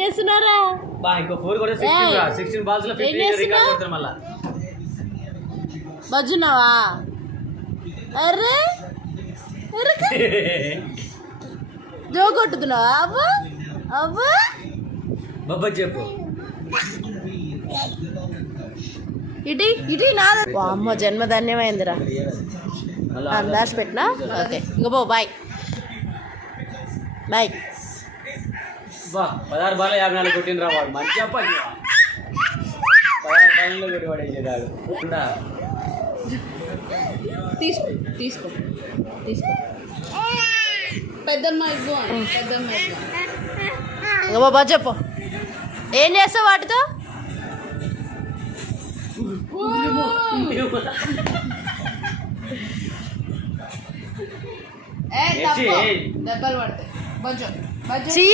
చేస్తున్నారా? ఇంకో 4 కూడా 16 బాల్స్ లో 50 రికార్డ్ కొడతారు మళ్ళా. బజ్జున్నావా? అరే జో కొట్టుతున్నావా? అవ్వ అవ్వ బాబా చెప్పు. ఇటీ నాది. అమ్మ జన్మధన్యమైందిరా. దాచి పెట్టినా. ఓకే ఇంక పో. Bye bye. 16 బాల్ 54 కొట్టిండ్రా వాడు. మంచిగా 16 బాల్లో కొట్టి పడేసాడు. తీసుకో తీసుకో తీసుకో. పెద్దమ్మ ఇవ్వు. పెద్దమ్మ ఇవ్వు. ఇంక బాబా చెప్పు. ఏం చేస్తావు వాటితో? దెబ్బలు పడతాయి. బజ్జో బజ్జో. చీ